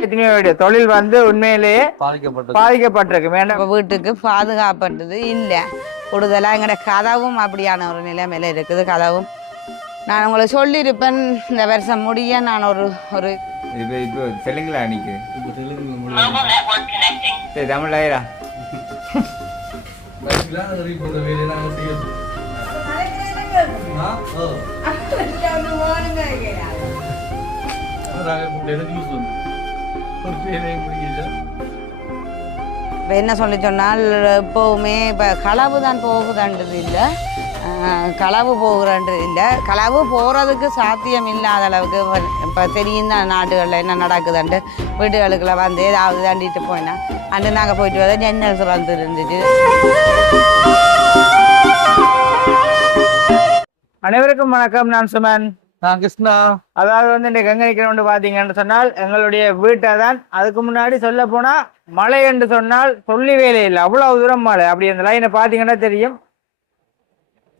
எத்தனையோ தொழில் வந்து உண்மையிலேயே பாதிக்கப்பட்டிருக்கு வேண்டாம் வீட்டுக்கு பாதுகாப்பட்டது இல்லை கூடுதலாக எங்களோட கதவும் அப்படியான ஒரு நிலைமையில இருக்குது கதவும் நான் உங்களை சொல்லியிருப்பேன் இந்த வருஷம் முடிய நான் ஒரு ஒரு இப்போ இப்போ தெலுங்குல நிற்குது இப்ப தெலுங்கு தமிழ் ஆயிரா எனக்கு use வந்து. இப்போ என்ன சொல்லி சொன்னால் எப்போவுமே இப்போ களவு தான் போகுதான்றது இல்லை. களவு போகுறன்றது இல்லை. களவு போகிறதுக்கு சாத்தியம் இல்லாத அளவுக்கு இப்போ தெரியும் தான் நாடுகளில் என்ன நடக்குதுன்ட்டு. வீடுகளுக்குள்ள வந்து ஏதாவது தாண்டிட்டு போயினா அண்டு நாங்கள் போயிட்டு வர ஜன்னல் வந்து இருந்துச்சு. அனைவருக்கும் வணக்கம் நான் சுமன். கிருஷ்ணா. அதாவது வந்து இந்த கங்கை நிற்கிறோம் பார்த்தீங்கன்னு சொன்னால் எங்களுடைய வீட்டை தான் அதுக்கு முன்னாடி சொல்ல போனா மழை என்று சொன்னால் சொல்லி வேலை இல்லை. அவ்வளவு தூரம் மழை அப்படி அந்த லைனை பார்த்தீங்கன்னா தெரியும்.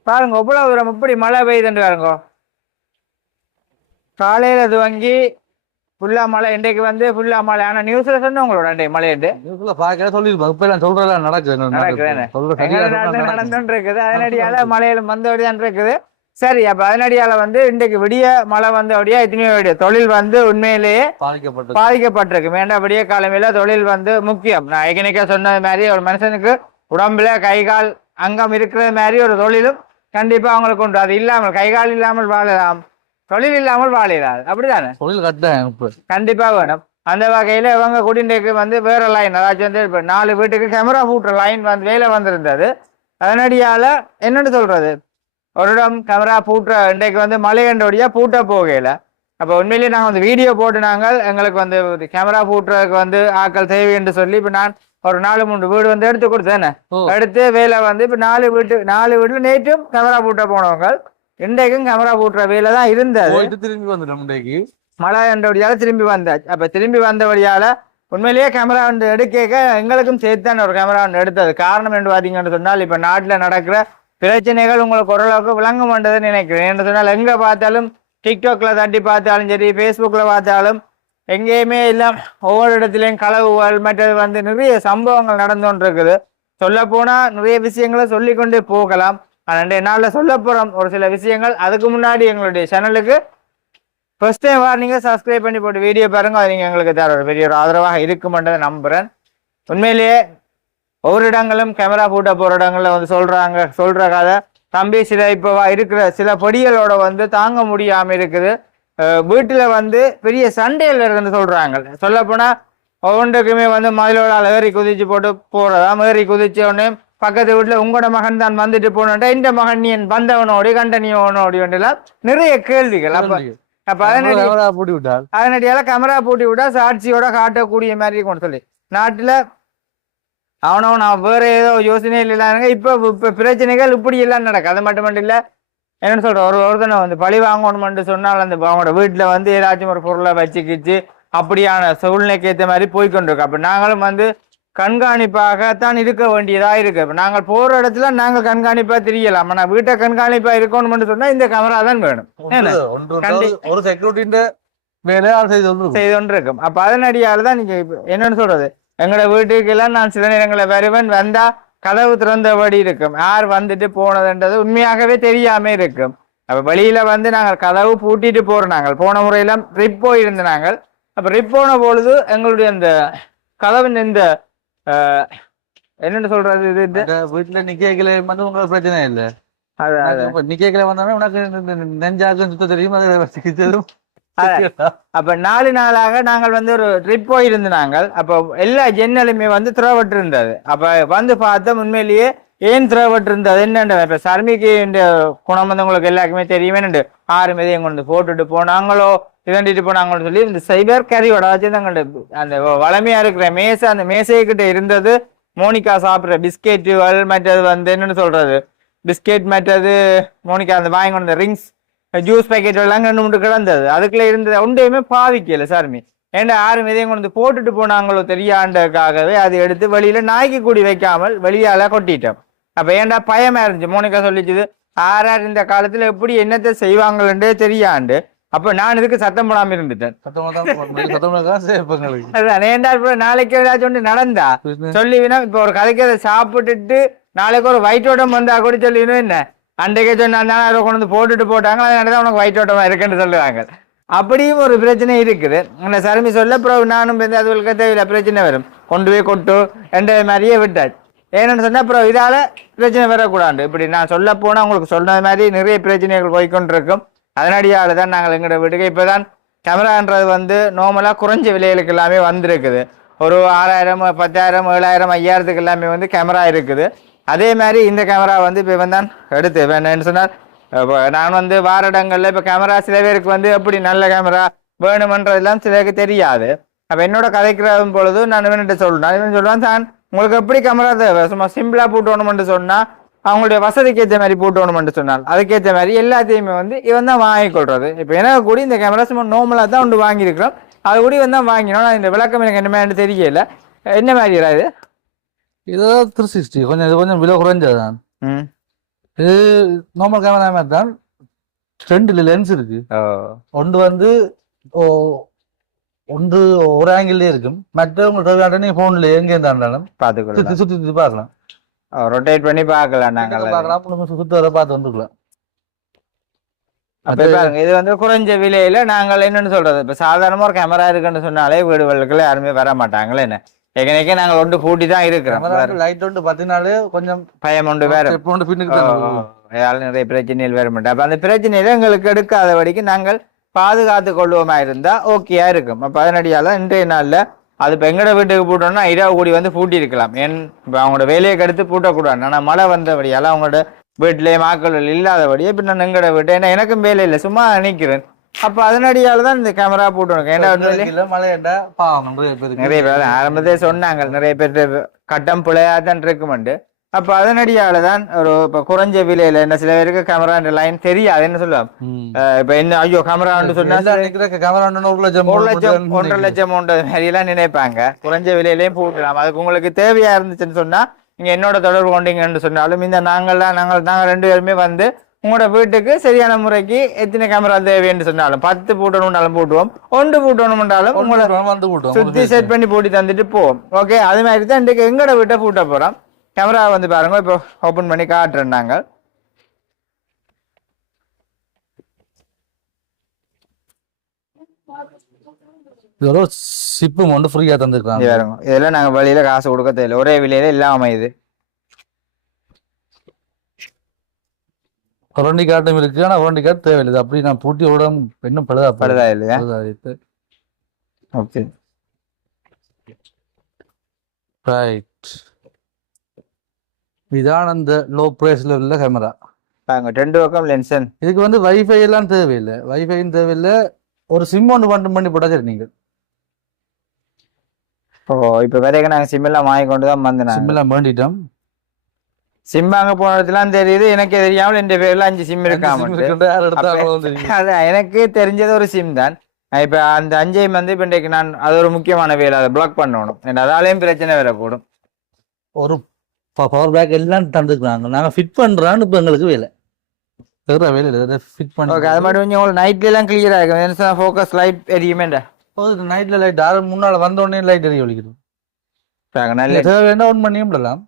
பாருங்க அவ்வளவு தூரம் இப்படி மழை பெய்யுதுன்னு பாருங்க. காலையில துவங்கி ஃபுல்லா மழை. இன்றைக்கு வந்து ஃபுல்லா மழை. ஆனா நியூஸ்ல சொன்ன உங்களோட அன்றைய மழை என்று நியூஸ்ல பாக்கல சொல்லிருப்பேன் இப்ப எல்லாம் சொல்றதெல்லாம் நடக்குது. நடக்குது. நடந்துட்டு இருக்குது. அதனடியால மழையில வந்தபடிதான் இருக்குது. சரி அப்ப அதனடியால வந்து இன்றைக்கு விடிய மழை வந்தபடியா எத்தனையோ தொழில் வந்து உண்மையிலேயே பாதிக்கப்பட்டது பாதிக்கப்பட்டிருக்கு. வேண்டாபடியே காலமையில தொழில் வந்து முக்கியம். நான் ஏற்கனவே சொன்னது மாதிரி ஒரு மனுஷனுக்கு உடம்புல கை கால் அங்கம் இருக்கிற மாதிரி ஒரு தொழிலும் கண்டிப்பா அவங்களுக்கு உண்டு. அது இல்லாமல் கை கால் இல்லாமல் வாழலாம். தொழில் இல்லாமல் வாழலாம். அப்படிதானே? தொழில் கண்டிப்பா வேணும். அந்த வகையில இவங்க குடிநீருக்கு வந்து வேற லைன் அதாச்சும் வந்து இப்ப நாலு வீட்டுக்கு கேமரா ஃபூட்டுற லைன் வந்து வேலை வந்திருந்தது. அதனடியால என்னன்னு சொல்றது? ஒரு இடம் கேமரா பூட்டுற இன்றைக்கு வந்து மலையண்டோடியா பூட்ட போகையில அப்போ உண்மையிலேயே நாங்கள் வந்து வீடியோ போட்டு நாங்கள் எங்களுக்கு வந்து கேமரா பூட்டுறதுக்கு வந்து ஆட்கள் தேவை என்று சொல்லி இப்போ நான் ஒரு நாலு மூணு வீடு வந்து எடுத்து கொடுத்தேனே. ஓ. எடுத்து வேலை வந்து இப்போ நாலு வீட்டு நாலு வீட்டுல நேற்றும் கேமரா பூட்ட போனவங்க இன்றைக்கும் கேமரா பூட்டுற வேலை தான் இருந்தது. திரும்பி வந்துட்டோம் இன்றைக்கு. மழை என்றபடியால திரும்பி வந்தாச்சு. அப்ப திரும்பி வந்தபடியால உண்மையிலேயே கேமரா ஒன்று எடுக்க எங்களுக்கும் சேர்த்து தான் ஒரு கேமரா ஒன்று எடுத்தது. காரணம் என்று பார்த்தீங்கன்னு சொன்னால் இப்ப நாட்டுல நடக்கிற பிரச்சனைகள் உங்களுக்கு ஓரளவுக்கு விளங்க மாட்டதுன்னு நினைக்கிறேன். என்று சொன்னால் எங்க பார்த்தாலும் டிக்டாக்ல தட்டி பார்த்தாலும் சரி ஃபேஸ்புக்கில் பார்த்தாலும் எங்கேயுமே எல்லாம் ஒவ்வொரு இடத்துலையும் களவுகள் மற்றது வந்து நிறைய சம்பவங்கள் நடந்து கொண்டு இருக்குது நிறைய விஷயங்களை சொல்லிக்கொண்டே போகலாம். ஆனால் என்னால் சொல்ல போகிறோம் ஒரு சில விஷயங்கள். அதுக்கு முன்னாடி எங்களுடைய சேனலுக்கு ஃபர்ஸ்ட் டைம் வார்னிங்க சப்ஸ்கிரைப் பண்ணி போட்டு வீடியோ பாருங்கள் அது நீங்கள் எங்களுக்கு தர ஒரு பெரிய ஒரு ஆதரவாக இருக்குமென்றதை நம்புகிறேன் உண்மையிலேயே ஒவ்வொரு இடங்களும் கேமரா போட்ட போகிற இடங்கள்ல வந்து சொல்றாங்க சொல்ற கதை. தம்பி சில இப்போ இருக்கிற சில பொடிகளோட வந்து தாங்க முடியாம இருக்குது. வீட்டுல வந்து பெரிய சண்டையில் இருக்குன்னு சொல்றாங்க. சொல்ல போனா ஒவ்வொன்றுக்குமே வந்து மதிலோட ஏறி குதிச்சு போட்டு போறதா? ஏறி குதிச்ச உடனே பக்கத்து வீட்டுல உங்களோட மகன் தான் வந்துட்டு போனோட்டா இந்த மகன் நீ வந்தவனோடி கண்டனியவனோடி எல்லாம் நிறைய கேள்விகள். அப்ப அப்ப அதனடியால கேமரா பூட்டி விட்டா சாட்சியோட காட்டக்கூடிய மாதிரி கொண்டு சொல்லி. நாட்டுல அவனவன் நான் வேற ஏதோ யோசனையில் இல்லாங்க இப்ப இப்ப பிரச்சனைகள் இப்படி எல்லாம் நடக்கு. அது மட்டும் மட்டும் இல்ல. என்னன்னு சொல்ற ஒரு ஒருத்தனை வந்து பழி வாங்கணும்னு சொன்னால் அந்த அவங்களோட வீட்டுல வந்து ஏதாச்சும் ஒரு பொருளை வச்சுக்கிச்சு அப்படியான சூழ்நிலைக்கு ஏற்ற மாதிரி போய்கொண்டிருக்கோம் அப்ப நாங்களும் வந்து கண்காணிப்பாகத்தான் இருக்க வேண்டியதா இருக்கு. இப்ப நாங்கள் போற இடத்துல நாங்கள் கண்காணிப்பா தெரியலாம். ஆனா வீட்டை கண்காணிப்பா இருக்கணும்னு சொன்னா இந்த கேமரா தான் வேணும். ஒரு செக்யூரிட்டின்ற ஆள் செய்து செய்து கொண்டு இருக்கும் அப்ப அதனடியால தான் நீங்க இப்ப என்னன்னு சொல்றது? எங்களோட வீட்டுக்கு எல்லாம் நான் சில நேரங்களில் வருவேன். வந்தா கதவு திறந்தபடி இருக்கும். யார் வந்துட்டு போனதுன்றது உண்மையாகவே தெரியாம இருக்கும். அப்ப வெளியில வந்து நாங்கள் கதவு பூட்டிட்டு போறோம் நாங்கள். போன முறையில ட்ரிப் போயிருந்த நாங்கள். அப்ப ட்ரிப் போன பொழுது எங்களுடைய அந்த கதவின் இந்த என்னன்னு சொல்றது இது அந்த வீட்டுல நிக்கல வந்து உங்களுக்கு பிரச்சனை இல்ல. நிக்கல வந்தாலும் உனக்கு இந்த- இந்த நெஞ்சாக்கும் சுத்த தெரியும் அப்ப நாலு நாளாக நாங்கள் வந்து ஒரு ட்ரிப் போயிருந்து நாங்கள். அப்போ எல்லா ஜன்னலுமே வந்து திறவட்டு இருந்தது அப்ப வந்து பார்த்தோம் உண்மையிலேயே ஏன் திறவட்டு இருந்தது என்னண்டு இப்ப சர்மிக்கு இந்த குணம் வந்து உங்களுக்கு எல்லாருக்குமே தெரியுமே. ஆறு எங்க கொண்டு போட்டுட்டு போனாங்களோ இதண்டிட்டு போனாங்களோ சொல்லி இந்த சைபர் கறி வச்சு தங்கள்ட்ட அந்த வளமையா இருக்கிற மேசை அந்த மேசைக்கிட்ட இருந்தது. மோனிகா சாப்பிடுற பிஸ்கெட்டுகள் மற்றது வந்து என்னன்னு சொல்றது? பிஸ்கெட் மற்றது மோனிகா அந்த வாங்கி கொண்ட ரிங்ஸ் ஜூஸ் பேக்கெட் எல்லாம் ரெண்டு மூணு கிடந்தது. அதுக்குள்ள இருந்தது. ஒன்றையுமே பாவிக்கல சார்மி. ஏன்டா யாரும் இதையும் கொண்டு போட்டுட்டு போனாங்களோ தெரியாண்டதுக்காகவே அதை எடுத்து வெளியில நாய்க்கு கூடி வைக்காமல் வெளியால கொட்டிட்டோம். அப்ப ஏன்டா பயமா இருந்துச்சு? மோனிகா சொல்லிச்சுது யார் இந்த காலத்துல எப்படி என்னத்தை செய்வாங்களே தெரியாண்டு. அப்ப நான் இதுக்கு சத்தம் போடாம இருந்துட்டேன். அதான் நாளைக்கு ஏதாச்சும் ஒன்று நடந்தா? சொல்லிவினா இப்ப ஒரு கதைக்கு அதை சாப்பிட்டுட்டு நாளைக்கு ஒரு வயிற்று ஓட்டம் வந்தா கூட சொல்லிவிடும் என்ன? அன்றைக்கே சொன்னா அதை கொண்டு வந்து போட்டுட்டு போட்டாங்க அதனால தான் உனக்கு வயிற்று ஓட்டமாக இருக்குன்னு சொல்லுவாங்க. அப்படியும் ஒரு பிரச்சனை இருக்குது. அந்த சருமி சொல்ல அப்புறம் நானும் வந்து அதுகளுக்கு தேவையில்ல பிரச்சனை வரும். கொண்டு போய் கொட்டு என்ற மாதிரியே விட்டாச்சு. ஏன்னு சொன்னால் அப்புறம் இதால் பிரச்சனை வரக்கூடாது. இப்படி நான் சொல்ல போனால் உங்களுக்கு சொன்னது மாதிரி நிறைய பிரச்சனைகள் போய்க்கொண்டிருக்கும் அதனடியால் தான் நாங்கள் எங்களோட வீட்டுக்கு இப்பதான் கேமரான்றது வந்து நார்மலாக குறைஞ்ச விலைகளுக்கு எல்லாமே வந்திருக்குது. ஒரு ஆறாயிரம் பத்தாயிரம் ஏழாயிரம் ஐயாயிரத்துக்கு எல்லாமே வந்து கேமரா இருக்குது. அதே மாதிரி இந்த கேமரா வந்து இப்போ இவன் தான் எடுத்து வேணும்னு சொன்னால் இப்போ நான் வந்து வார இடங்களில் இப்போ கேமரா சில பேருக்கு வந்து எப்படி நல்ல கேமரா வேணுமன்றதெல்லாம் சில பேருக்கு தெரியாது. அப்போ என்னோட கதைக்கிற பொழுது நான் இவன்கிட்ட சொல்லணும் இவன் சொல்லுவான் தான் உங்களுக்கு எப்படி கேமரா தேவை? சும்மா சிம்பிளா போட்டோணுமென்று சொன்னால் அவங்களுடைய வசதிக்கு ஏற்ற மாதிரி போட்டோணுமென்று சொன்னால். அதுக்கேற்ற மாதிரி எல்லாத்தையுமே வந்து இவன் தான் வாங்கி இப்போ எனக்கு கூட இந்த கேமரா சும்மா நார்மலாக தான் ஒன்று வாங்கியிருக்கிறோம். அது கூட இவன் தான் வாங்கினோம். நான் இந்த விளக்கம் எனக்கு என்ன மாதிரி தெரியல. என்ன மாதிரி இது? இது த்ரீ சிக்ஸ்டி கொஞ்சம் இது கொஞ்சம் விலை குறைஞ்சதுதான் ம் இது நார்மல் கேமரா மாதிரி தான் ரெண்டு லென்ஸ் இருக்கு ஒன்று வந்து ஒன்று ஒரு ஆங்கிள் இருக்கும் மற்ற உங்களுக்கு நீங்க போன்ல எங்க இருந்தாலும் சுத்தி பார்த்துக்கலாம் சுத்தி சுத்தி பார்க்கலாம் ரொட்டேட் பண்ணி பார்க்கலாம் நாங்கள் பார்க்கலாம் சுத்தி வர பார்த்து வந்துக்கலாம் அப்ப பாருங்க இது வந்து குறைஞ்ச விலையில நாங்கள் என்னன்னு சொல்றது இப்ப சாதாரணமா ஒரு கேமரா இருக்குன்னு சொன்னாலே வீடுகளுக்குள்ள யாருமே வர மாட்டாங்களே என்ன ஏற்கனவே நாங்கள் ஒன்று பூட்டி தான் இருக்கிறோம் லைட் ஒன்று பத்தினாலே கொஞ்சம் பயம் ஒன்று வேற. ஒன்று பின்னுக்கு நிறைய பிரச்சனைகள் வர மாட்டேன் அப்ப அந்த பிரச்சனையில எங்களுக்கு எடுக்காத வரைக்கும் நாங்கள் பாதுகாத்து கொள்வோமா இருந்தா ஓகேயா இருக்கும். அப்ப அதனடியால இன்றைய நாள்ல அது இப்ப எங்கட வீட்டுக்கு போட்டோம்னா இரவு கூடி வந்து பூட்டி இருக்கலாம் ஏன் இப்ப அவங்களோட வேலையை கெடுத்து பூட்டக்கூடாது. ஆனா மழை வந்தபடியால அவங்களோட வீட்டிலேயே மாக்கள் இல்லாதபடியே இப்ப நான் எங்கட வீட்டு ஏன்னா எனக்கும் வேலை இல்லை. சும்மா நிக்கிறேன். அப்ப அதனடியால தான் இந்த கேமரா போட்டோம் ஏன்னா பாவம் நிறைய பேர் ஆரம்பத்தே சொன்னாங்க நிறைய பேர் கட்டம் பிள்ளையா தான் இருக்குமெண்டு. அப்ப அதனடியால தான் ஒரு இப்ப குறைஞ்ச விலையில என்ன சில பேருக்கு கேமரா லைன் தெரியாது. என்ன சொல்லுவாங்க? ம். அஹ் இப்ப என்ன ஐயோ கேமரா சொன்னா கேமரா ஒரு லட்சம் ஒரு லட்சம் ஒன்றரை லட்சம் மாதிரி எல்லாம் நினைப்பாங்க. குறைஞ்ச விலையிலயும் போட்டுக்கலாம். அதுக்கு உங்களுக்கு தேவையா இருந்துச்சுன்னு சொன்னா நீங்க என்னோட தொடர்பு கொண்டீங்கன்னு சொன்னாலும் இந்த நாங்கள் தான் நாங்கள் நாங்க ரெண்டு பேருமே வந்து உங்களோட வீட்டுக்கு சரியான முறைக்கு எத்தனை கேமரா தேவைன்னு சொன்னாலும் பத்து போட்டணும்னாலும் போட்டுவோம் ஒன்று போட்டணும்னாலும் உங்களை வந்து சுத்தி செட் பண்ணி போட்டு தந்துட்டு போவோம். ஓகே அது மாதிரி தான் இன்றைக்கு எங்கட வீட்டை பூட்ட போறோம். கேமரா வந்து பாருங்க இப்போ ஓபன் பண்ணி காட்டுறோம் நாங்கள். இதோட சிப்பும் வந்து ஃப்ரீயா இங்க தந்துருக்காங்க. பாருங்க இதெல்லாம் நாங்க வெளியில காசு கொடுக்க தேவையில்லை ஒரே விலையில எல்லாம் அமையுது. கொரண்டி காட்டும் இருக்கு ஆனா கொரண்டி காட்டு தேவையில்லை. அப்படி நான் பூட்டி விட இன்னும் பழுதா பழுதா இல்லையா? ஓகே. ரைட் இதான் அந்த லோ பிரைஸ்ல உள்ள கேமரா ரெண்டு பக்கம் லென்சன் இதுக்கு வந்து வைஃபை எல்லாம் தேவையில்லை. வைஃபையும் தேவையில்லை. ஒரு சிம் ஒன்று மட்டும் பண்ணி போட்டா சரி நீங்க இப்போ இப்ப வரைக்கும் நாங்க சிம் எல்லாம் வாங்கி கொண்டு தான் வந்தேன் சிம் எல்லாம் வேண்டிட்டோம். சிம் வாங்க போனதுலாம் தெரியுது. எனக்கே தெரியாமல் என் பேர்ல அஞ்சு சிம் இருக்காம அதான் எனக்கு தெரிஞ்சது ஒரு சிம் தான். இப்ப அந்த அஞ்சையும் வந்து இப்ப இன்றைக்கு நான் அது ஒரு முக்கியமான வேலை. அதை பிளாக் பண்ணணும். அதாலேயும் பிரச்சனை வரக்கூடும் ஒரு பவர் பேக் எல்லாம் தந்துக்கிறாங்க நாங்க ஃபிட் பண்றோம்னு இப்போ எங்களுக்கு வேலை. வேற வேலை இல்லை. ஃபிட் பண்ணி ஓகே அது மட்டும் கொஞ்சம் உங்களுக்கு நைட்ல எல்லாம் கிளியரா இருக்கும். ஃபோக்கஸ் லைட் எரியுமேண்டா நைட்ல லைட் முன்னால வந்த உடனே லைட் எரிய நீங்க தேவைன்னா ஆன் பண்ணியும் விடலாம்.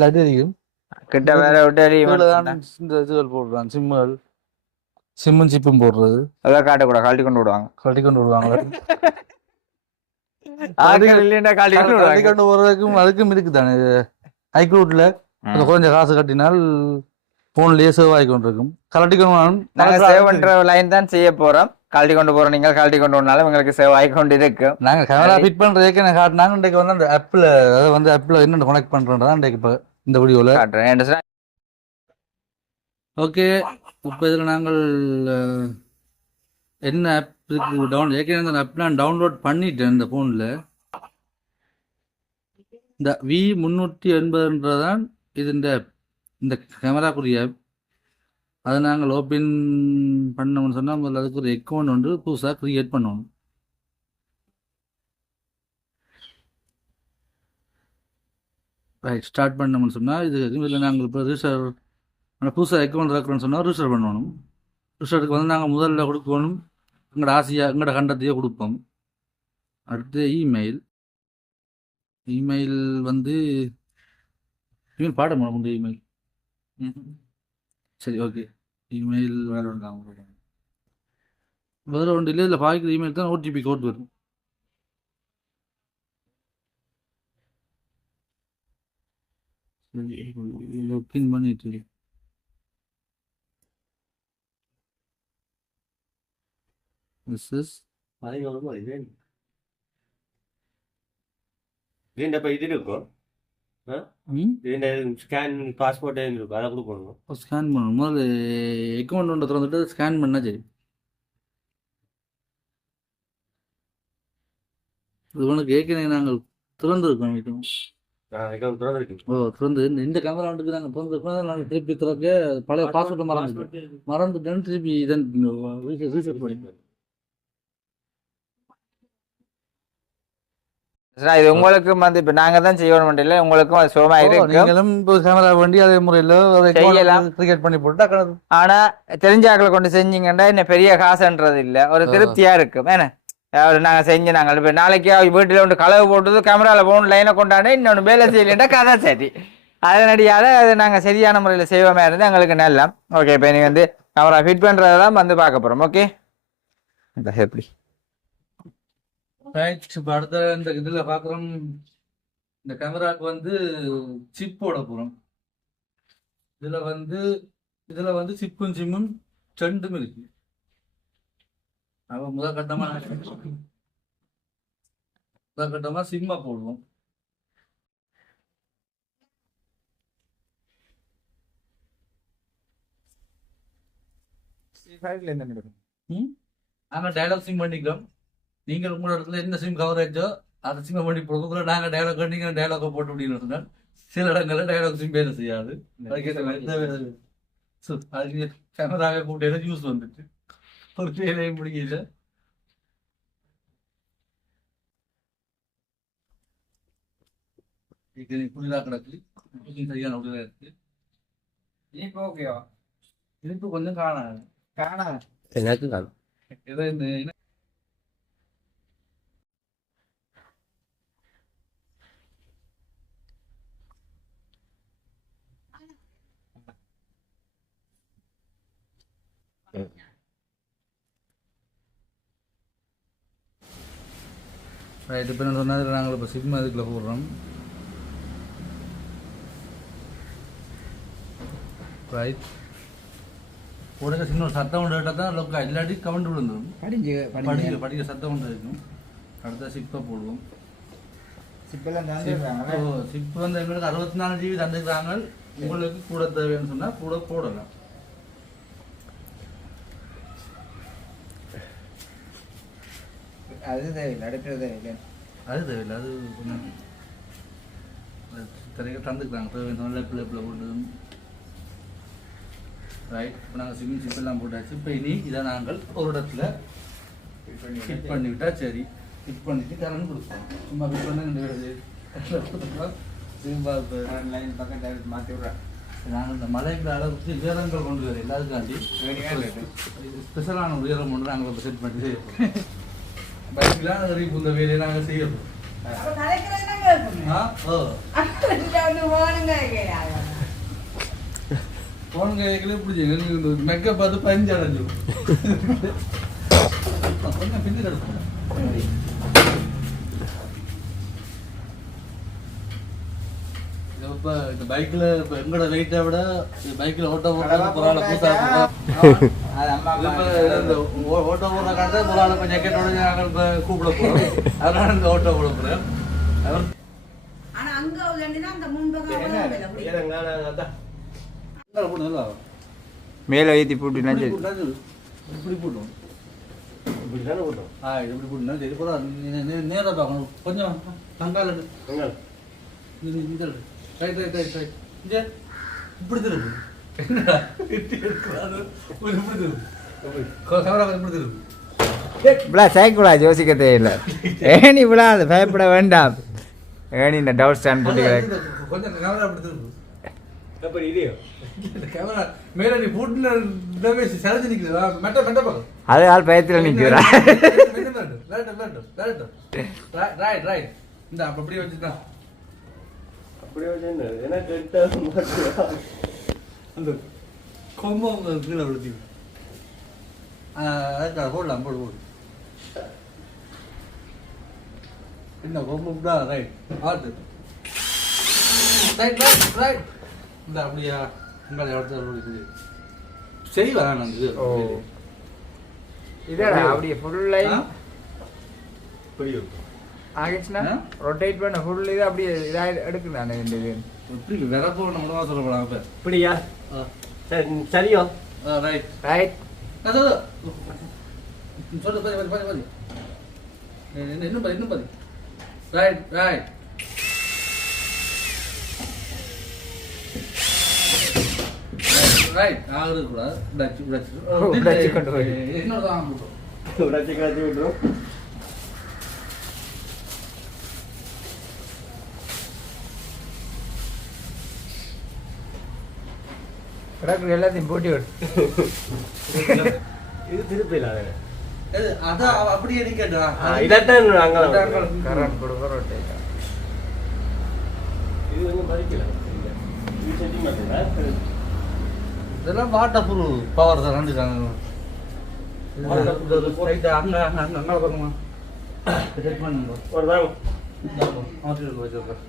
லைட் எரியும் கிட்ட வேற விட்டு இந்த இதுகள் போடுறான் சிம்முகள் சிம்மும் சிப்பும் போடுறது. அதான் காட்டக்கூடாது கழட்டி கொண்டு விடுவாங்க. கழட்டி கொண்டு விடுவாங்க. கழட்டி கொண்டு கழட்டி போறதுக்கும் அதுக்கும் இருக்குதானே? ஐக்ளூட்ல. கொஞ்சம் காசு கட்டினால் போன்லயே சேவ் ஆகி கொண்டிருக்கும் கலட்டி கொண்டு சேவ் பண்ற லைன் தான் செய்ய போறோம். கழட்டி கொண்டு போறோம் நீங்கள் கழட்டி கொண்டு வந்தாலும் உங்களுக்கு சேவ் ஆகி கொண்டு இருக்கும் நாங்க கேமரா ஃபிட் பண்றதுக்கு நான் காட்டினாங்க இன்றைக்கு வந்து அந்த ஆப்ல அதாவது வந்து ஆப்ல என்னென்ன கனெக்ட் பண்றேன்றதா இன்றைக்கு இப்போ இந்த வீடியோல காட்டுறேன். ஓகே இப்போ இதில் நாங்கள் என்ன ஆப் இருக்கு? டவுன் ஏற்கனவே அந்த ஆப் நான் டவுன்லோட் பண்ணிட்டேன் இந்த ஃபோனில் இந்த வி முந்நூற்றி எண்பதுன்றதான் இது இந்த. இந்த கேமராக்குரிய ஆப் அதை நாங்கள் ஓப்பன் பண்ணோம்னு சொன்னால் முதல்ல அதுக்கு ஒரு அக்கௌண்ட் வந்து புதுசாக க்ரியேட் பண்ணணும் ரைட் ஸ்டார்ட் பண்ணோம்னு சொன்னால் இது இதில் நாங்கள் இப்போ ரிஜிஸ்டர் புதுசாக அக்கௌண்ட் இருக்கிறோன்னு சொன்னால் ரிஜிஸ்டர் பண்ணணும். ரிஜிஸ்டருக்கு வந்து நாங்கள் முதல்ல கொடுக்கணும். எங்களோட ஆசையாக எங்களோட கண்டத்தையே கொடுப்போம். அடுத்து இமெயில் இமெயில் வந்து இமெயில் பாட முடியும் இமெயில் சரி ஓகே இமெயில் வேற ஒன்று பதில் ஒன்று இல்லை இதில் பாய்க்கிற இமெயில் தான் ஓடிபி கோட் வரும். லாக்இன் பண்ணிட்டு மிஸ்ஸஸ் பதினோரு இது? வேண்டப்ப இது இருக்கும் ஸ்கேன் பாஸ்போர்ட் இருக்கும் அதை கூட போடணும் ஸ்கேன் பண்ணணும்? முதல்ல ஒன்று திறந்துட்டு ஸ்கேன் பண்ணால் சரி. இது உனக்கு நாங்கள் திறந்துருக்கோம் வீட்டும் ஓ திறந்து. இந்த கேமரா வந்துட்டு நாங்கள் திறந்துருக்கோம். நாங்கள் திருப்பி திறக்க பழைய பாஸ்போர்ட் மறந்து மறந்துட்டேன்னு திருப்பி இதன் ரீசெட் இது உங்களுக்கும் வந்து இப்ப நாங்க தான் செய்யணும் இல்லை உங்களுக்கும் அது சுகமா இருக்கும் நீங்களும் கேமரா வண்டி அதே முறையில் செய்யலாம். கிரிக்கெட் பண்ணி போட்டு ஆனா தெரிஞ்ச ஆக்களை கொண்டு செஞ்சீங்கன்னா என்ன பெரிய காசுன்றது இல்ல. ஒரு. திருப்தியா இருக்கும். அதாவது நாங்க செஞ்சு நாங்கள் இப்ப நாளைக்கு வீட்டுல ஒன்று களவு போட்டது கேமரால போகணும் லைனை கொண்டாட இன்னொன்று வேலை செய்யலைன்னா கதை சரி. அதனடியால அது நாங்க சரியான முறையில் செய்வோமே இருந்து எங்களுக்கு நல்ல. ஓகே இப்போ நீங்க வந்து கேமரா ஃபிட் பண்றதெல்லாம் வந்து பார்க்க போறோம். ஓகே எப்படி? ரைட் இப்போ அடுத்த இந்த இதில் பார்க்குறோம் இந்த கேமராவுக்கு வந்து சிப் போட போகிறோம் இதில் வந்து இதில் வந்து சிப்பும் சிம்மும் ரெண்டும் இருக்கு. அவன் முதல் கட்டமாக முதல் கட்டமாக சிம்மை போடுவோம் நாங்கள் டயலாக் சிம் பண்ணிக்கிறோம். நீங்கள் உங்களோட இடத்துல என்ன சிம் கவரேஜோ அந்த சிம்மை பண்ணி கொடுக்கக்குள்ள நாங்கள் டயலாக் நீங்கள் டயலாக்கை போட்டு அப்படின்னு சொன்னால் சில இடங்களில் டயலாக் சிம் வேலை செய்யாது. அதுக்கு கேமராவை கூப்பிட்டு யூஸ் வந்துட்டு ஒரு வேலையும் முடியல இது புதிதாக கிடக்கு. சரியான உடலாக இருக்கு. இப்போ ஓகேவா இனிப்பு கொஞ்சம் காணாது. காணா எனக்கு കാണും ஏதோ இந்த ரைட் இப்போ என்ன சொன்னது நாங்கள் இப்போ சிம் அதுக்குள்ள போடுறோம். ரைட் உடனே சின்ன ஒரு சத்தம் ஒன்று கேட்டால் தான் லொக்கா இல்லாட்டி கவுண்ட் விழுந்துடும் படிஞ்சு படிக்க படிக்க சத்தம் ஒன்று இருக்கும் அடுத்த சிப்பை போடுவோம். சிப்பெல்லாம் ஸோ சிப் வந்து எங்களுக்கு அறுபத்தி நாலு ஜிபி தந்துக்கிறாங்க உங்களுக்கு கூட தேவைன்னு சொன்னால் கூட போடலாம். அது தேவையில்லை அடுக்கிறது தேவையில்லை. அது தேவையில்லை அது கொஞ்சம் திரைக்க தந்துக்கிறாங்க தேவை நல்ல பிள்ளை பிள்ளை போட்டு ரைட் இப்போ நாங்கள் சிம் சிப் எல்லாம் போட்டாச்சு. இப்போ இனி இதை நாங்கள் ஒரு இடத்துல ஃபிட் பண்ணிவிட்டா சரி. ஃபிட் பண்ணிட்டு கரண்ட் கொடுப்போம். சும்மா ஃபிட் பண்ண இந்த வேலை திரும்ப இப்போ லைன் பக்கம் டைரக்ட் மாற்றி விட்றேன் நாங்கள் இந்த மலைக்கு அளவுக்கு உயரங்கள் கொண்டு வர எல்லாத்துக்காண்டி ஸ்பெஷலான உயரம் ஒன்று நாங்கள் செட் பண்ணி பைக்கில் அறிவிப்பு இந்த வேலையை ஆ ஓ ஃபோன் கைக்கிலே பிடிச்சிங்க பார்த்து பஞ்சு அடைஞ்சிடும் கொஞ்சம் இப்போ இந்த பைக்கில் இப்போ எங்களோட வெயிட்டை விட பைக்கில் ஓட்ட ஓட்ட போகிறாள் புதுசாக அது அம்மா இப்ப இந்த ஓ- ஓட்டோ போடுற காலத்துல ஒரு ஆளை கொஞ்சம் ஜாக்கெட்டோட நாங்கள் இப்ப கூப்பிட அதனால இந்த ஓட்டோ போட நல்லா. மேலே இப்படி சரி போட்டா சரி. இப்படி போட்டோம் இப்படிதானே கூட்டம் ஆ இது இப்படி போட்டுனா சரி போடா நீ- நீ- நேரா பார்க்கணும். கொஞ்சம் தங்கால. இது இந்த. ரைட் ரைட் ரைட் ரைட் இங்க. இப்படி திருப்பு இப்படி சேர்க்கூடாது யோசிக்க தேவையில்லை ஏனி இப்படா அது பயப்பட வேண்டாம் ஏனி இந்த டவுட் ஸ்டாண்ட் போட்டு கொஞ்சம் கேமரா இப்படி திருப்பு அப்படி இல்லையோ இந்த கேமரா மேல நீ ஃபுட்ல டேமேஜ் சரிஞ்சு நிக்குது மெட்ட மெட்ட பக்கம் அதே ஆள் பயத்தில் நிற்கிறா ரைட் ரைட் இந்த அப்ப அப்படியே வச்சுதான் அப்படியே வச்சு அந்த கொம்பம் கீழே விழுத்தி அதுக்காக போடலாம் போடு போடு என்ன கொம்பம் தான் ரைட் ஆத்து ரைட் ரைட் ரைட் இந்த அப்படியா உங்களை இடத்துல செய்வேன் நான் இது ஓ இதடா அப்படியே ஃபுல்லாக இருக்கும் ஆகிடுச்சுன்னா? ரொட்டேட் பண்ண ஃபுல் இது அப்படியே இதாக எடுக்கணும் இந்த இது எப்படி விறப்பு நம்ம கூட சொல்லப்படாம இப்ப இப்படியா சரி சரியோ ரைட் ரைட் நான் சொல்லு சொல்லு பாதி பாதி பாதி பாதி இன்னும் இன்னும் பாதி இன்னும் பாதி ரைட் ரைட் ரைட் ஆகுறது கூட உடைச்சு உடைச்சு உடைச்சு கொண்டு போய். இன்னொரு தான் போட்டோம் உடச்சி கலச்சி விட்டுரும் கிடக்குற எல்லாத்தையும் போட்டி விடு. இது திருப்பி இல்லாத எது, அதான் அவ அப்படியே நிக்கட்டா இதான் அங்கே கரண்ட் இது கொஞ்சம் மதிக்கல. இதெல்லாம் வாட்டர் ப்ரூஃப் பவர் தான். ரெண்டு அங்க அங்க பண்ணுங்க ஒரு தான் வச்சிருக்கேன்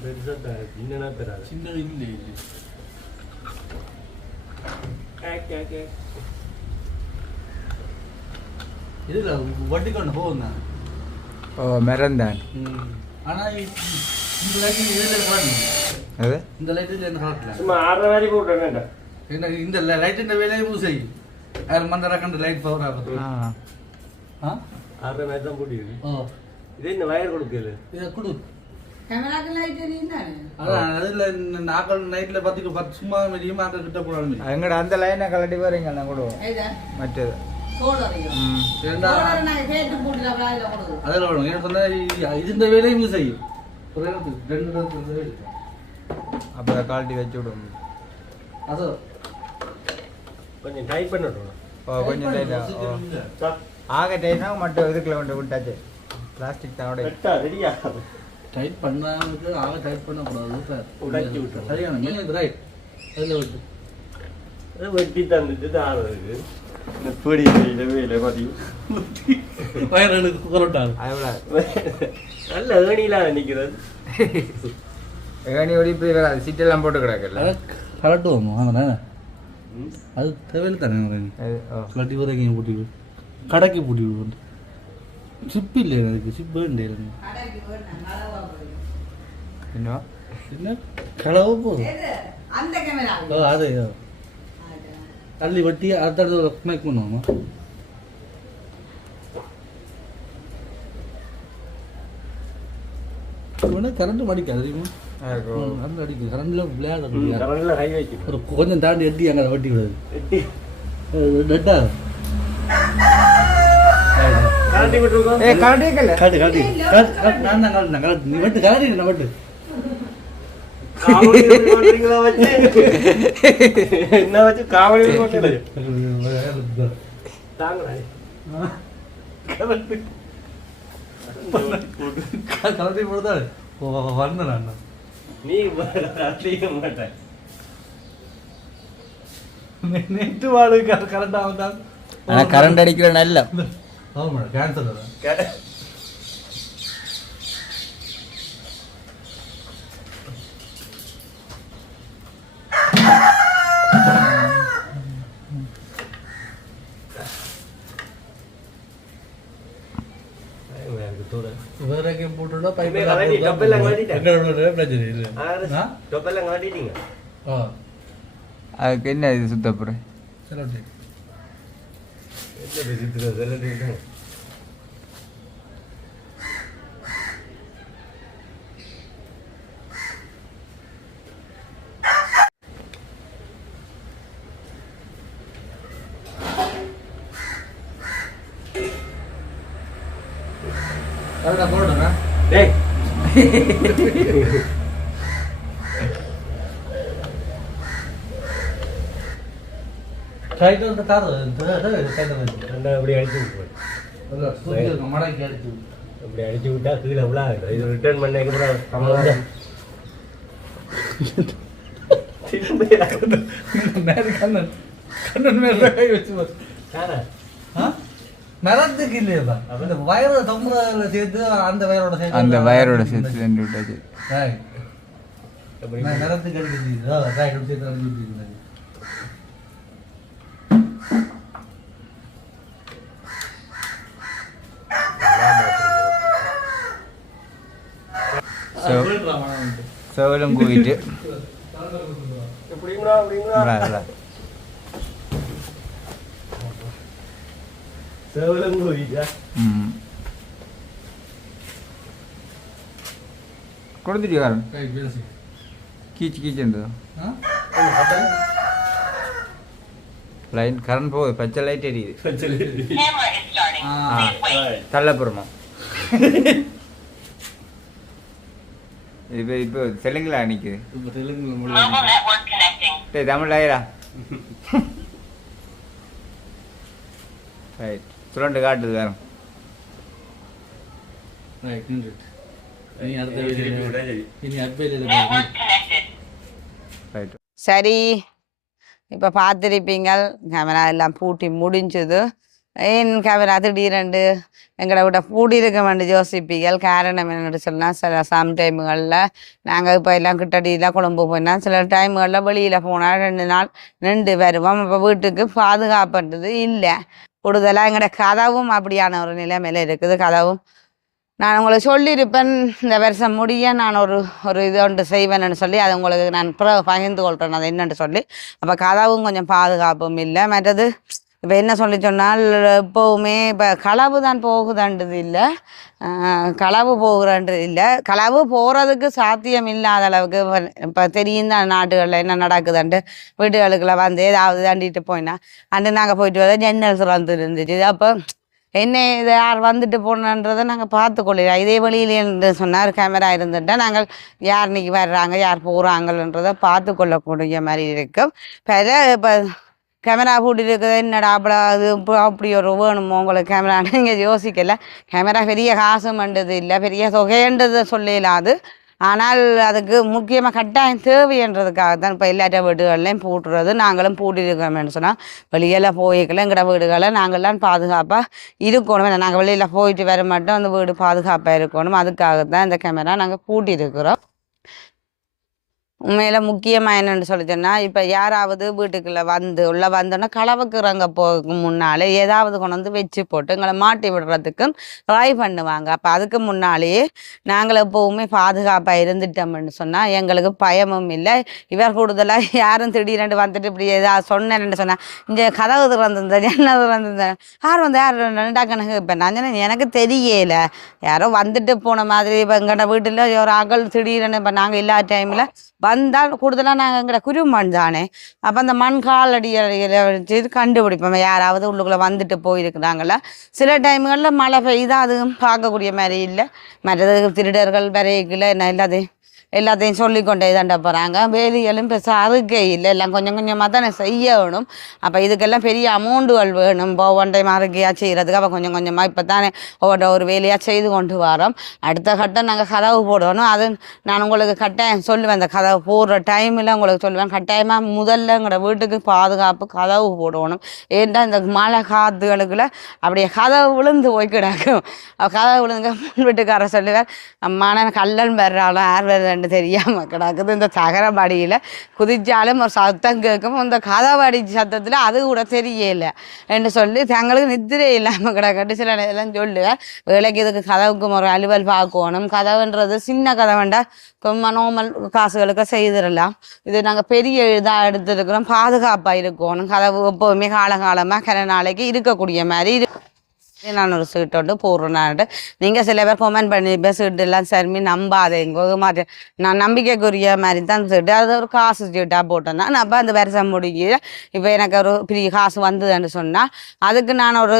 பெருசாக என்னன்னா பெறாது சின்ன இல்லை இல்லை இதுல வட்டி கொண்டு போகுங்க ஓ மறந்தான் ஆனா இ- இந்த லைட் இதுல அது இந்த லைட் இதுல என்ன காட்டல சும்மா ஆறரை வரைக்கும் போட்டு வேண்டாம் என்ன இந்த லைட் இந்த வேலையை மூவ் செய்யும் யார் மந்தரா கண்டு லைட் பவர் ஆகுது ஆ ஆ ஆறரை மாதிரி தான் போட்டு ஓ இது இந்த வயர் கொடுக்கல இதை கொடு எங்கட அந்த லைனை கலட்டி போறீங்க நான் கூட மற்றது. ரெண்டு இடத்துக்கு வேலை. அப்புறம் கழட்டி வச்சு விடுவோம். அது. கொஞ்சம் டைட் பண்ணட்டும். ஓ கொஞ்சம் டைட்டா ஓ. ஆக டைட்னா மட்டும் இதுக்குள்ள கொண்டு விட்டாச்சு. பிளாஸ்டிக் தான் உடைய கரெக்டா ரெடியா டைட் பண்ணாமட்டு ஆக டைட் பண்ணக்கூடாது. உடைச்சு விட்டுரும். சரியான மீன் ரைட் அதில் விட்டு அது வெட்டி தந்துட்டு தான் ஆறுது இந்த பொடி இல்லவே இல்லை பார்த்தீங்க வயலுக்கு கொரட்டாது நல்ல ஏணியில நிற்கிறது ஏணி ஓடி இப்படி வராது சீட்டெல்லாம் போட்டு கிடக்குல்ல கலட்டுவோம் வாங்கண்ணே அது தேவையில்லை தானே கலட்டி விடு. கடைக்கு பூட்டி விடுவோம். சிப்பு இல்லை அதுக்கு சிப்பு வேண்டே இன்னும் என்ன களவு போதும் எது? அந்த கேமரா ஓ அது தள்ளி வட்டி அடுத்தடுத்து கனெக்ட் பண்ணுவோமா கரண்ட் அடிக்காது தெரியுமா கரண்ட் அடிக்குது கரண்ட்ல விளையாட ஒரு கொஞ்சம் தாண்டி எட்டி அங்கே வட்டி விடாது வெட்டி டெட்டா கலட்டி விட்டுருக்கோம் ஏ கழட்டிக்கல காட்டு காட்டு. காட்டு, காட்டு, நான் தான். நீ வட்டு நான் வட்டு என்ன வச்சு காவடி கலட்டி போடுதா நான். நீ அதிக மாட்டேன். நெட்டு வாடு கரெக்டாக வந்தான் ஆனா கரண்ட் அடிக்கிற நல்ல. ஆமாம் கேன்சர் தான் வேற எங்கேயும் போட்டுட்டா பைப் இனிமே கலட்டி, विचित्र जल देखा வந்து கார் அப்படி அடிச்சு விட்டுருவேன். மடைக்கு அடிச்சு அப்படி அடிச்சு விட்டா கீழே விழாது இது ரிட்டர்ன் பண்ணதுக்கு அப்புறம் கமலம் மேலே கண்ணன் மேலே கை வச்சு? மரத்துக்கு இல்லையா இந்த வயரோட தொங்குறதுல சேர்த்து அந்த வயரோட சேர்த்து அந்த வயரோட சேர்த்து ரெண்டு விட்டாச்சு மரத்துக்கு அடிக்கிறது விடா, விடா. சேவலம் போயிட்டா ம் கொடுத்துட்டு வரேன் Right, பேசு. கீச்சு கீச்சுன்றது ஆ? லைன் கரண்ட் போகுது பச்சை லைட் எரியுது ஆ. ஆ தள்ளப்புறமா இப்போ இப்போ தெலுங்குல நிற்குது இப்ப தமிழ் ஆயிரா ரைட் சுரண்டு காட்டுது வேற. சரி. ரைட் இப்போ பார்த்துருப்பீங்க கேமரா எல்லாம் பூட்டி முடிஞ்சது. ஏன் கேமரா திடீரெண்டு எங்களை விட கூடியிருக்க இருக்க வேண்டிய யோசிப்பீங்கள் காரணம் என்னென்னு சொன்னால் சில சம் டைமுகளில் நாங்கள் இப்போ எல்லாம் கிட்டடியில் கொழும்பு போயினா சில டைமுகளில் வெளியில் போனால் ரெண்டு நாள் நின்று வருவோம் இப்போ வீட்டுக்கு பாதுகாப்புன்றது இல்லை. கூடுதலாக எங்களோட கதவும் அப்படியான ஒரு நிலைமையில் இருக்குது. கதவும் நான் உங்களுக்கு சொல்லியிருப்பேன். இந்த வருஷம் முடிய நான் ஒரு ஒரு இது ஒன்று செய்வேன்னு சொல்லி அது உங்களுக்கு நான் பகிர்ந்து கொள்கிறேன் அது என்னென்னு சொல்லி அப்போ கதவும் கொஞ்சம் பாதுகாப்பும் இல்லை. மற்றது இப்போ என்ன சொல்லி சொன்னால் எப்போவுமே இப்போ களவு தான் போகுதான்றது இல்லை. களவு போகிறான்றது இல்லை. களவு போகிறதுக்கு சாத்தியம் இல்லாத அளவுக்கு இப்போ தெரியும் தான் நாட்டுகளில் என்ன நடக்குதுன்ட்டு. வீடுகளுக்குள்ள வந்து ஏதாவது தாண்டிட்டு போயினா அண்டு நாங்கள் போயிட்டு வர ஜன்னல் திறந்து இருந்துச்சு. அப்போ என்ன இது யார் வந்துட்டு போனன்றதை நாங்கள் பார்த்து கொள்ளலாம் இதே வழியில் என்று சொன்னார் கேமரா இருந்துட்டா நாங்கள் யார் இன்னைக்கு வர்றாங்க யார் போகிறாங்கன்றதை பார்த்து கொள்ளக்கூடிய மாதிரி இருக்கும். பல இப்போ கேமரா பூட்டி இருக்குது என்னடா அப்படி அது? இப்போ அப்படி ஒரு வேணுமோ உங்களுக்கு கேமரான்னு நீங்கள் யோசிக்கல. கேமரா பெரிய காசு மண்டது இல்லை. பெரிய தொகைன்றது சொல்லலாது ஆனால் அதுக்கு முக்கியமாக கட்டாயம் தேவைன்றதுக்காக தான் இப்போ எல்லாட்ட வீடுகள்லையும் போட்டுறது. நாங்களும் பூட்டிருக்கோம்னு சொன்னால் வெளியில் போய்க்கல. எங்கட வீடுகளை நாங்கள்லாம் பாதுகாப்பாக இருக்கணும். நாங்கள் வெளியில் போயிட்டு வர மாட்டோம் அந்த வீடு பாதுகாப்பாக இருக்கணும். அதுக்காக தான் இந்த கேமரா நாங்கள் பூட்டியிருக்கிறோம் உண்மையில் முக்கியமாக என்னென்னு சொல்லி சொன்னால் இப்போ யாராவது வீட்டுக்குள்ளே வந்து உள்ளே வந்தோன்னா களவுக்கு போக முன்னாலே ஏதாவது கொண்டு வந்து வச்சு போட்டு எங்களை மாட்டி விடுறதுக்கு ட்ரை பண்ணுவாங்க. அப்போ அதுக்கு முன்னாலேயே நாங்கள் எப்போவுமே பாதுகாப்பாக இருந்துட்டோம்னு சொன்னால் எங்களுக்கு பயமும் இல்லை. இவர் கூடுதலாக யாரும் திடீரென்று வந்துட்டு இப்படி ஏதாவது சொன்னேன்னு சொன்னால் இங்கே கதவு திறந்திருந்த என்ன திறந்திருந்த யார் வந்து யார் ரெண்டாக்கணக்கு இப்போ நான் சொன்னேன் எனக்கு தெரியல. யாரோ வந்துட்டு போன மாதிரி இப்போ எங்கட வீட்டில் ஒரு அகல் திடீரென்னு இப்போ நாங்கள் இல்லாத டைமில் வந்தால் கூடுதலாக நாங்கள் எங்கட குருமண் தானே. அப்போ அந்த மண் காலடியில் வச்சு கண்டுபிடிப்போம். யாராவது உள்ளுக்குள்ளே வந்துட்டு போயிருக்கிறாங்கள சில டைம்களில் மழை பெய்தால் அதுவும் பார்க்கக்கூடிய மாதிரி இல்லை. மற்றது திருடர்கள் வரையில என்ன எல்லாத்தையும் எல்லாத்தையும் சொல்லிக்கொண்டே தாண்ட போகிறாங்க வேலிகளும் பெருசாக அறுக்கே இல்லை. எல்லாம் கொஞ்சம் கொஞ்சமாக தானே செய்யணும். அப்போ இதுக்கெல்லாம் பெரிய அமௌண்ட்டுகள் வேணும். இப்போ ஒன் டைம் அறுக்கையாக செய்கிறதுக்கு அப்போ கொஞ்சம் கொஞ்சமாக இப்போ தானே ஒவ்வொரு ஒரு வேலையாக செய்து கொண்டு வரோம். அடுத்த கட்டம் நாங்கள் கதவு போடணும். அது நான் உங்களுக்கு கட்டாயம் சொல்லுவேன். அந்த கதவு போடுற டைமில் உங்களுக்கு சொல்லுவேன். கட்டாயமாக முதல்ல எங்களோட வீட்டுக்கு பாதுகாப்பு கதவு போடணும். ஏன்டா இந்த மழை காத்துகளுக்குள்ள அப்படியே கதவு விழுந்து போய் கிடக்கும். கதவு விழுந்து வீட்டுக்காரர் சொல்லுவார் சொல்லுவேன் அம்மான கல்லன் வர்றாலும் யார் வர்றேன்னு தெரியாமல் கிடக்குது இந்த சகரபாடியில் குதிச்சாலும் ஒரு சத்தம் கேட்கும் இந்த கதவடி சத்தத்தில் அது கூட தெரியலை என்று சொல்லி தங்களுக்கு நித்திரை இல்லாமல் கிடக்கட்டு சில நேரம் சொல்லுவேன் வேலைக்கு இதுக்கு கதவுக்கு ஒரு அலுவல் பார்க்கணும் கதவுன்றது சின்ன கதவண்டா ரொம்ப காசுகளுக்கு செய்திடலாம் இது நாங்கள் பெரிய இதாக எடுத்துருக்கிறோம் பாதுகாப்பாக இருக்கணும் கதவு எப்போவுமே காலகாலமாக கரை நாளைக்கு இருக்கக்கூடிய மாதிரி நான் ஒரு சீட் உண்டு போடுறேன் நீங்கள் சில பேர் கொமெண்ட் பண்ணி சீட்டு எல்லாம் சரிமி நம்பாதேங்க ஒரு மாதிரி. நான் நம்பிக்கைக்குரிய மாதிரி தான் சீட்டு. அது ஒரு காசு சீட்டாக போட்டேன் நான் அப்போ அந்த வருஷம் முடிஞ்சு இப்போ எனக்கு ஒரு பெரிய காசு வந்ததுன்னு சொன்னால் அதுக்கு நான் ஒரு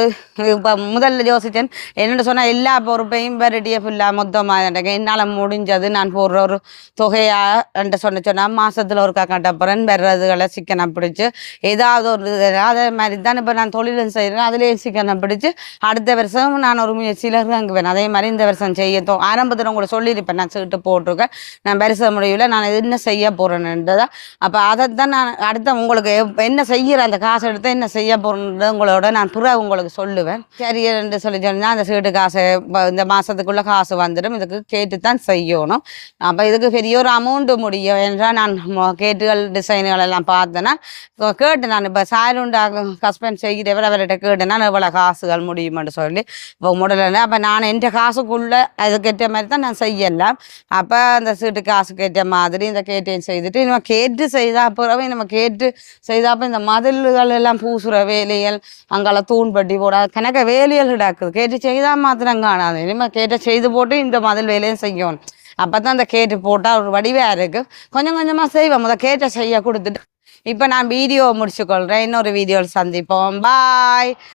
இப்போ முதல்ல யோசித்தேன் என்னென்னு சொன்னால் எல்லா பொறுப்பையும் வெரைட்டியாக ஃபுல்லாக மொத்தமாக எனக்கு. என்னால் முடிஞ்சது நான் போடுற ஒரு தொகையாக சொன்ன சொன்னால் மாதத்தில் ஒரு கட்டப்புறேன் வர்றதுகளை சிக்கனை பிடிச்சி ஏதாவது ஒரு அதே மாதிரி தான் இப்போ நான் தொழிலும் செய்கிறேன் அதுலேயும் சிக்கனை பிடிச்சி அடுத்த வருஷம் நான் ஒரு முயற்சியில் அங்குவேன் அதே மாதிரி இந்த வருஷம் செய்ய தோ ஆரம்பத்தில் உங்களுக்கு சொல்லியிருப்பேன். நான் சீட்டு போட்டிருக்கேன். நான் பெருச முடியல. நான் என்ன செய்ய போகிறேன்ன்றதா அப்போ அதை தான் நான் அடுத்த உங்களுக்கு எப்- என்ன செய்கிற அந்த காசு எடுத்து என்ன செய்ய போகிறேன்றது உங்களோட நான் பிறகு உங்களுக்கு சொல்லுவேன். சரி என்று சொல்லி சொன்னால் அந்த சீட்டு காசு இந்த மாதத்துக்குள்ளே காசு வந்துடும். இதுக்கு கேட்டு தான் செய்யணும். அப்போ இதுக்கு பெரிய ஒரு அமௌண்ட்டு முடியும் என்றால் நான் கேட்டுகள் டிசைன்கள் எல்லாம் பார்த்தேன்னா இப்போ கேட்டு நான் இப்போ சாலுண்டாக ஹஸ்பண்ட் செய்கிறவர் அவர்கிட்ட கேட்டேன்னா எவ்வளோ காசுகள் முடியுமென்று சொல்லி இப்போ முடியல அப்போ நான் என் காசுக்குள்ளே அதுக்கேற்ற மாதிரி தான் நான் செய்யலாம். அப்போ அந்த சீட்டு காசுக்கு ஏற்ற மாதிரி இந்த கேட்டையும் செய்துட்டு நம்ம கேட்டு செய்தா பிறகு நம்ம கேட்டு செய்தால் அப்போ இந்த மதில்கள் எல்லாம் பூசுகிற வேலைகள் அங்கெல்லாம் தூண்பட்டி போட கணக்க வேலைகள் கிடக்குது. கேட்டு செய்தால் மாத்திரம் காணாது. இனிமேல் கேட்ட செய்து போட்டு இந்த மதில் வேலையும் செய்யணும். அப்போ தான் அந்த கேட்டு போட்டால் ஒரு வடிவாக இருக்குது கொஞ்சம் கொஞ்சமாக செய்வேன் முதல் கேட்ட செய்ய கொடுத்துட்டு இப்போ நான் வீடியோ முடிச்சுக்கொள்கிறேன் இன்னொரு வீடியோவில் சந்திப்போம். பாய்